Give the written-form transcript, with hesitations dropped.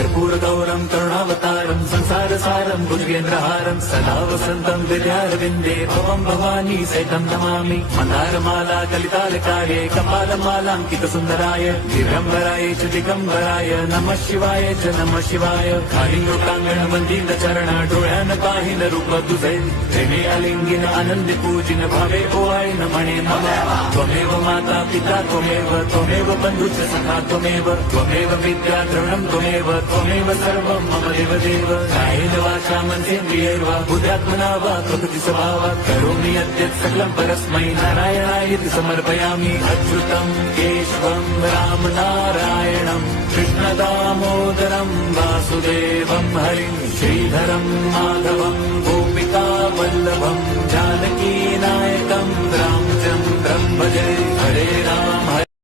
कर्पूरगौरं करुणावतारं संसारसारं भुजगेन्द्रहारं सदा वसन्तं हृदयारविन्दे भवं भवानी सहितं नमामि। मन्दारमाला कलितालकाये कपालमालाङ्कितसुन्दराय दिगम्बराय च दिगम्बराय नमः शिवाय च नमः शिवाय। कालिङ्गोटाङ्गणवन्दितचरण डोळ्यान पाहिन रूप तुझे प्रेमे आलिंगिन आनंदी पूजिन भावे ओवाळीन म्हणे मम त्वमेव माता पिता त्वमेव बन्धुश्च सखा त्वमेव विद्या द्रविणं त्वमेव सर्वं मम देवदेव। कायेन वाचा मनसेन्द्रियैर्वा बुद्ध्यात्मना वा प्रकृति स्वभावात् करोमि यद्यत् सकलं परस्मै नारायणायेति समर्पयामि। अच्युतं केशवं राम नारायणं कृष्णदामोदरं वासुदेवं हरिं श्रीधरं माधवं गोपिका वल्लभं जानकी नायकं रामचन्द्रं भजे। हरे राम